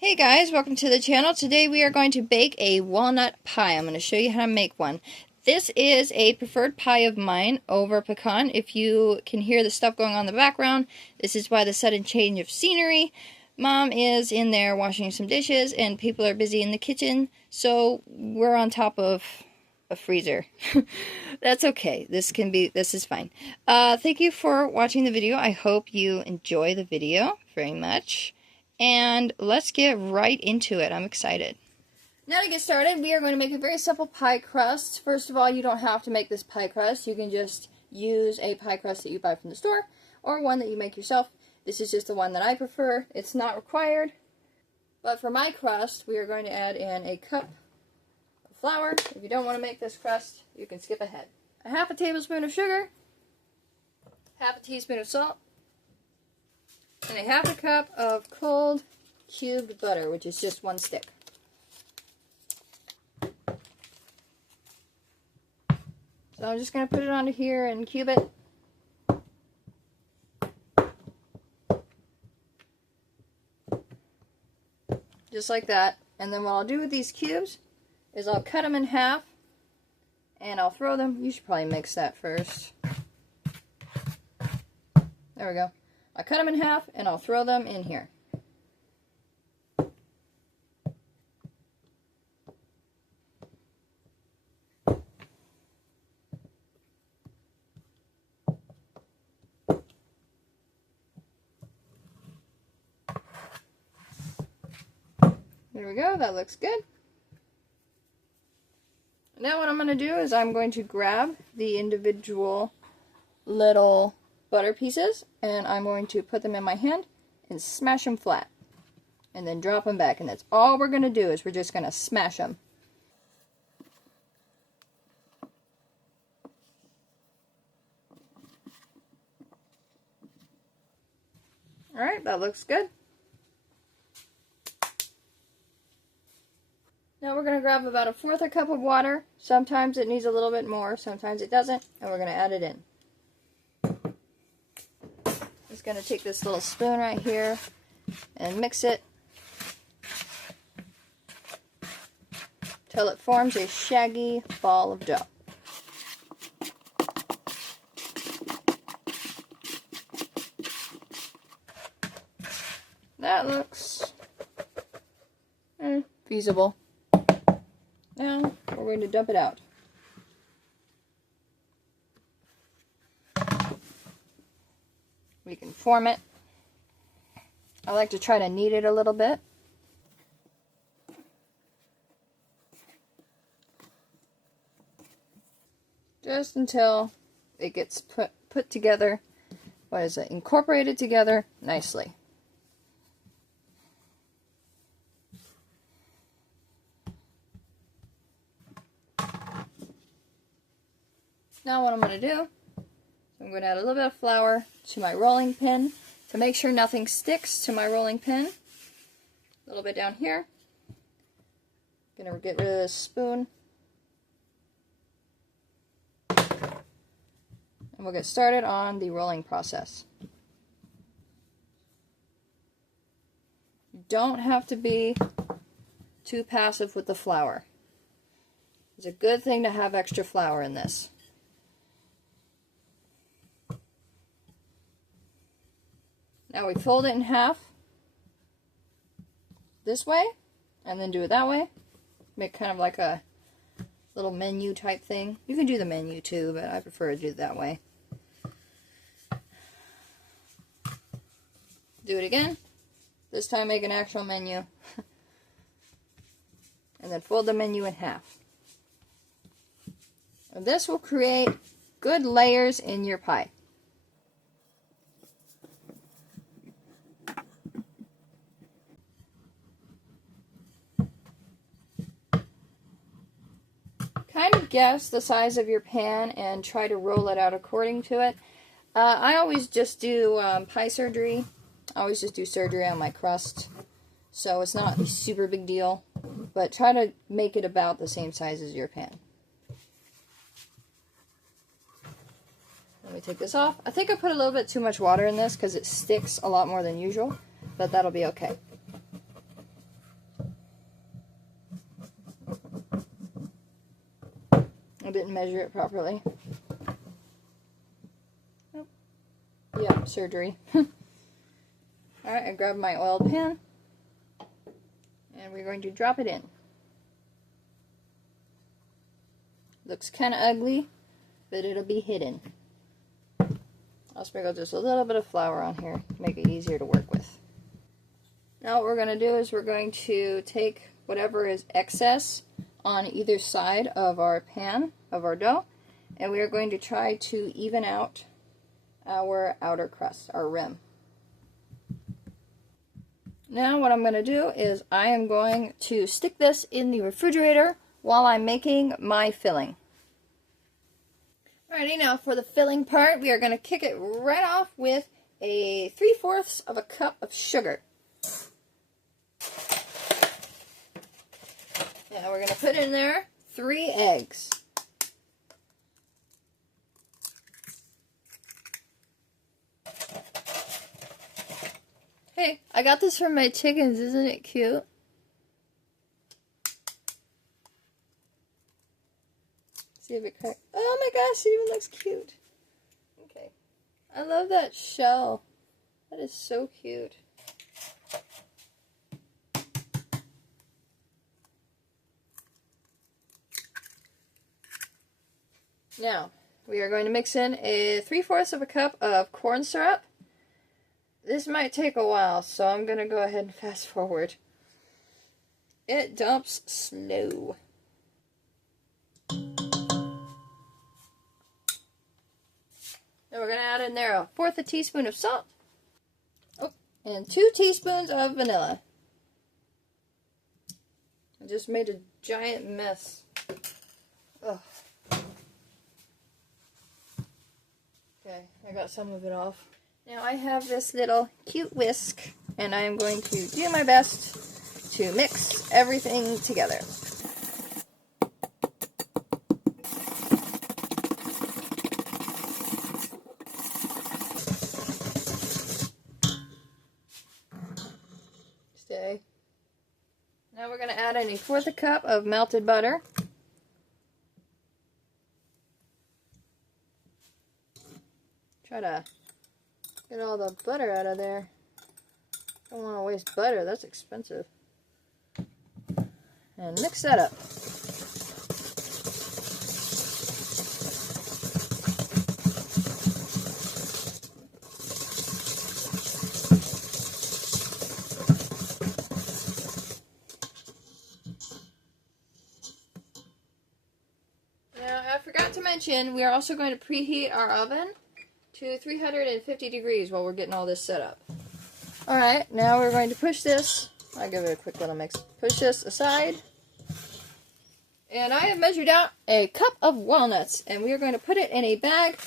Hey guys, welcome to the channel. Today we are going to bake a walnut pie. I'm going to show you how to make one. This is a preferred pie of mine over pecan. If you can hear the stuff going on in the background, this is why the sudden change of scenery. Mom is in there washing some dishes and people are busy in the kitchen, so we're on top of a freezer. That's okay. This is fine. Thank you for watching the video. I hope you enjoy the video very much. And let's get right into it. I'm excited. Now to get started, we are going to make a very simple pie crust. First of all, you don't have to make this pie crust. You can just use a pie crust that you buy from the store or one that you make yourself. This is just the one that I prefer. It's not required. But for my crust, we are going to add in a cup of flour. If you don't want to make this crust, you can skip ahead. A half a tablespoon of sugar, half a teaspoon of salt, and a half a cup of cold cubed butter, which is just one stick. So I'm just going to put it onto here and cube it. Just like that. And then what I'll do with these cubes is I'll cut them in half and I'll throw them. You should probably mix that first. There we go. I cut them in half and I'll throw them in here. There we go, that looks good. Now what I'm going to do is I'm going to grab the individual little butter pieces and I'm going to put them in my hand and smash them flat and then drop them back, and that's all we're going to do. Is we're just going to smash them. Alright, that looks good. Now we're going to grab about 1/4 cup of water. Sometimes it needs a little bit more, sometimes it doesn't, and we're going to add it in. Just going to take this little spoon right here and mix it till it forms a shaggy ball of dough. That looks feasible. Now we're going to dump it out. We can form it. I like to try to knead it a little bit. Just until it gets put together, incorporated together nicely. Now what I'm going to do, I'm going to add a little bit of flour to my rolling pin to make sure nothing sticks to my rolling pin. A little bit down here. I'm going to get rid of this spoon. And we'll get started on the rolling process. You don't have to be too passive with the flour. It's a good thing to have extra flour in this. Now we fold it in half this way, and then do it that way. Make kind of like a little menu type thing. You can do the menu too, but I prefer to do it that way. Do it again. This time make an actual menu. And then fold the menu in half. And this will create good layers in your pie. Kind of guess the size of your pan and try to roll it out according to it. I always just do pie surgery. I always just do surgery on my crust, so it's not a super big deal, but try to make it about the same size as your pan. Let me take this off. I think I put a little bit too much water in this because it sticks a lot more than usual, but that'll be okay. didn't measure it properly. Oh. Yeah, surgery. Alright, I grabbed my oiled pan. And we're going to drop it in. Looks kind of ugly, but it'll be hidden. I'll sprinkle just a little bit of flour on here to make it easier to work with. Now what we're going to do is we're going to take whatever is excess on either side of our pan, of our dough, and we are going to try to even out our outer crust, our rim. Now what I'm going to do is I am going to stick this in the refrigerator while I'm making my filling. Alrighty, now for the filling part, we are going to kick it right off with a 3/4 of a cup of sugar. Now we're going to put in there 3 eggs. Hey, I got this from my chickens. Isn't it cute? See if it cracks. Oh my gosh, it even looks cute. Okay. I love that shell. That is so cute. Now, we are going to mix in a 3/4 of a cup of corn syrup. This might take a while, so I'm going to go ahead and fast forward. It dumps slow. Now we're going to add in there a 1/4 teaspoon of salt. Oh, and 2 teaspoons of vanilla. I just made a giant mess. Ugh. Okay, I got some of it off. Now I have this little cute whisk, and I am going to do my best to mix everything together. Stay. Now we're going to add in a 1/4 cup of melted butter. Try to get all the butter out of there. Don't want to waste butter, that's expensive. And mix that up. Now, I forgot to mention, we are also going to preheat our oven to 350 degrees while we're getting all this set up. Alright, now we're going to push this. I'll give it a quick little mix. Push this aside. And I have measured out a cup of walnuts, and we are going to put it in a bag.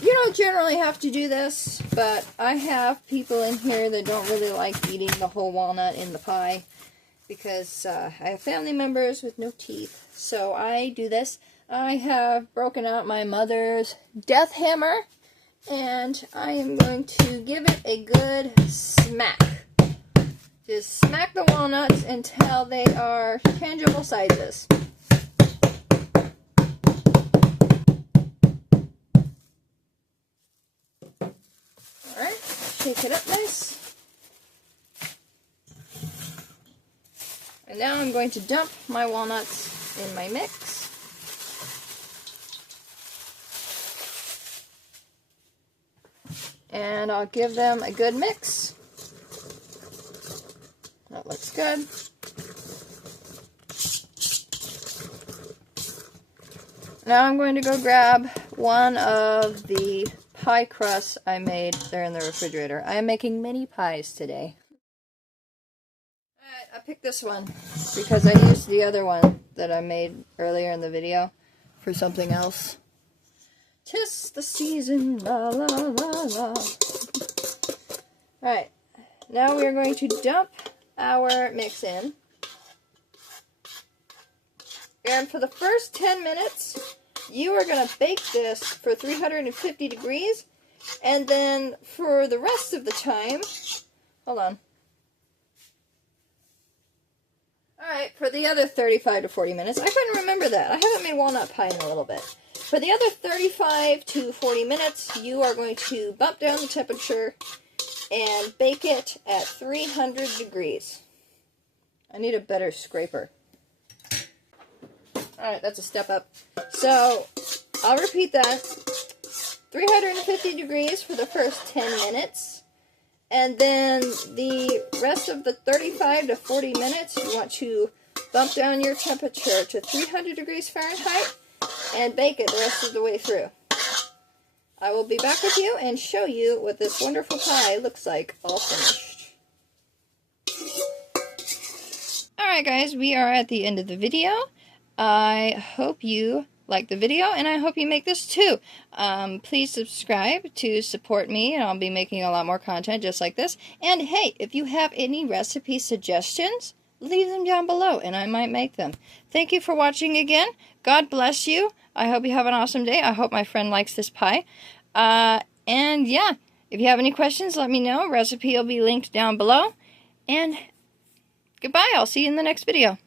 You don't generally have to do this, but I have people in here that don't really like eating the whole walnut in the pie because I have family members with no teeth. So I do this. I have broken out my mother's death hammer, and I am going to give it a good smack. Just smack the walnuts until they are tangible sizes. Alright, shake it up nice. And now I'm going to dump my walnuts in my mix. And I'll give them a good mix. That looks good. Now I'm going to go grab one of the pie crusts I made. They're in the refrigerator. I am making mini pies today. Alright, I picked this one because I used the other one that I made earlier in the video for something else. 'Tis the season, la la la la. Alright, now we are going to dump our mix in. And for the first 10 minutes, you are going to bake this for 350 degrees. And then for the rest of the time, hold on. Alright, for the other 35 to 40 minutes, I couldn't remember that. I haven't made walnut pie in a little bit. For the other 35 to 40 minutes, you are going to bump down the temperature and bake it at 300 degrees. I need a better scraper. Alright, that's a step up. So, I'll repeat that. 350 degrees for the first 10 minutes. And then the rest of the 35 to 40 minutes, you want to bump down your temperature to 300 degrees Fahrenheit and bake it the rest of the way through. I will be back with you and show you what this wonderful pie looks like all finished. Alright guys, we are at the end of the video. I hope you like the video, and I hope you make this too. Please subscribe to support me, and I'll be making a lot more content just like this. And hey, if you have any recipe suggestions, leave them down below, and I might make them. Thank you for watching again. God bless you. I hope you have an awesome day. I hope my friend likes this pie. And yeah, if you have any questions, let me know. Recipe will be linked down below. And goodbye. I'll see you in the next video.